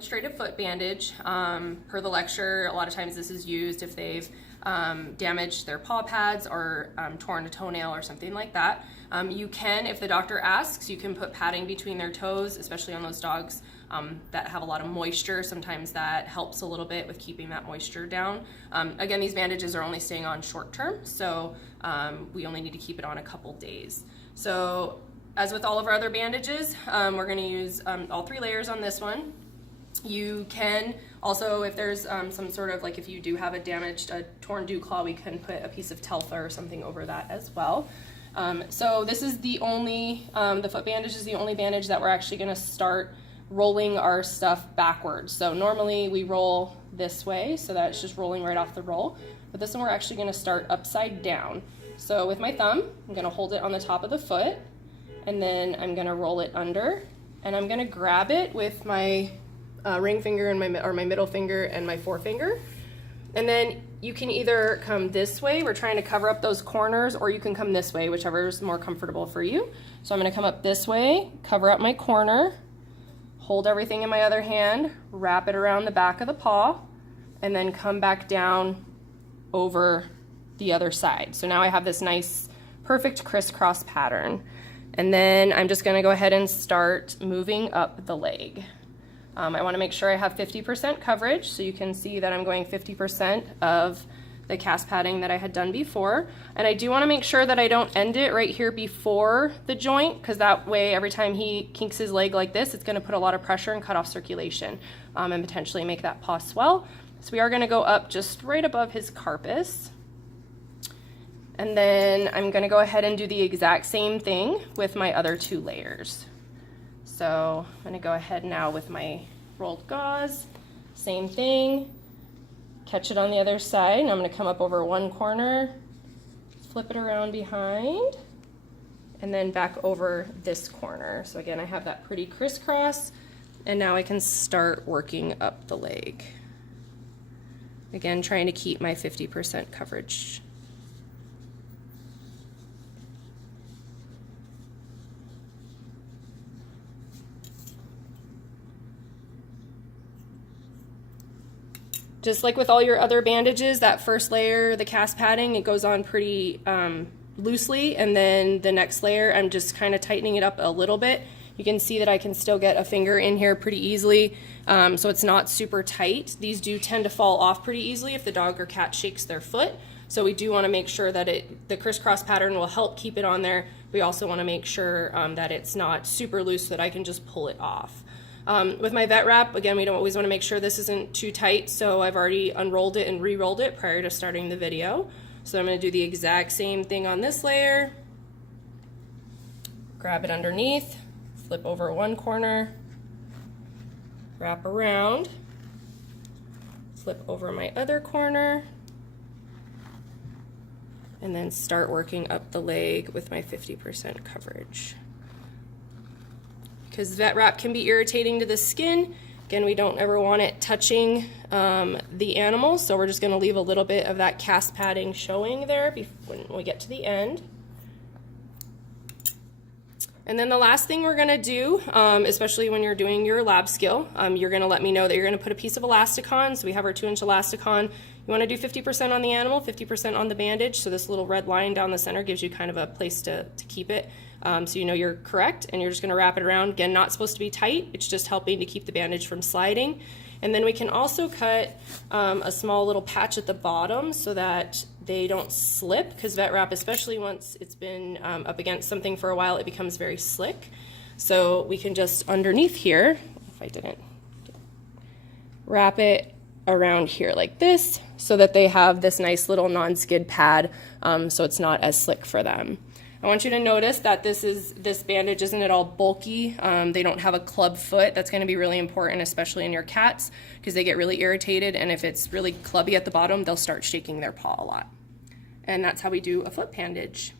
Administrative foot bandage. Per the lecture, a lot of times this is used if they've damaged their paw pads or torn a toenail or something like that. You can, if the doctor asks, you can put padding between their toes, especially on those dogs that have a lot of moisture. Sometimes that helps a little bit with keeping that moisture down. Again, these bandages are only staying on short term, so we only need to keep it on a couple days. So as with all of our other bandages, we're going to use all 3 layers on this one. You can also, if there's some sort of, like if you do have a torn dew claw, we can put a piece of telfa or something over that as well. So this is the only, the foot bandage is the only bandage that we're actually going to start rolling our stuff backwards. So normally we roll this way, so that it's just rolling right off the roll. But this one we're actually going to start upside down. So with my thumb, I'm going to hold it on the top of the foot, and then I'm going to roll it under, and I'm going to grab it with my ring finger and my middle finger and my forefinger. And then you can either come this way, we're trying to cover up those corners, or you can come this way, whichever is more comfortable for you. So I'm going to come up this way, cover up my corner, hold everything in my other hand, wrap it around the back of the paw, and then come back down over the other side. So now I have this nice, perfect crisscross pattern. And then I'm just going to go ahead and start moving up the leg. I want to make sure I have 50% coverage, so you can see that I'm going 50% of the cast padding that I had done before. And I do want to make sure that I don't end it right here before the joint, because that way every time he kinks his leg like this, it's going to put a lot of pressure and cut off circulation and potentially make that paw swell. So we are going to go up just right above his carpus. And then I'm going to go ahead and do the exact same thing with my other 2 layers. So I'm going to go ahead now with my rolled gauze, same thing, catch it on the other side, and I'm going to come up over one corner, flip it around behind, and then back over this corner. So again, I have that pretty crisscross, and now I can start working up the leg. Again, trying to keep my 50% coverage. Just like with all your other bandages, that first layer, the cast padding, it goes on pretty loosely, and then the next layer, I'm just kind of tightening it up a little bit. You can see that I can still get a finger in here pretty easily, so it's not super tight. These do tend to fall off pretty easily if the dog or cat shakes their foot, so we do want to make sure that the crisscross pattern will help keep it on there. We also want to make sure that it's not super loose so that I can just pull it off. With my vet wrap, again, we don't always want to make sure this isn't too tight, so I've already unrolled it and re-rolled it prior to starting the video. So I'm going to do the exact same thing on this layer. Grab it underneath, flip over one corner, wrap around, flip over my other corner, and then start working up the leg with my 50% coverage. Because vet wrap can be irritating to the skin. Again, we don't ever want it touching the animal, so we're just going to leave a little bit of that cast padding showing there when we get to the end. And then the last thing we're going to do, especially when you're doing your lab skill, you're going to let me know that you're going to put a piece of elastic on. So we have our 2-inch elastic on. You want to do 50% on the animal, 50% on the bandage. So this little red line down the center gives you kind of a place to keep it. So you know you're correct, and you're just going to wrap it around. Again, not supposed to be tight. It's just helping to keep the bandage from sliding. And then we can also cut a small little patch at the bottom so that they don't slip, because vet wrap, especially once it's been up against something for a while, it becomes very slick. So we can just underneath here, if I didn't, wrap it around here like this so that they have this nice little non-skid pad so it's not as slick for them. I want you to notice that this bandage isn't at all bulky. They don't have a club foot. That's going to be really important, especially in your cats, because they get really irritated, and if it's really clubby at the bottom, they'll start shaking their paw a lot. And that's how we do a foot bandage.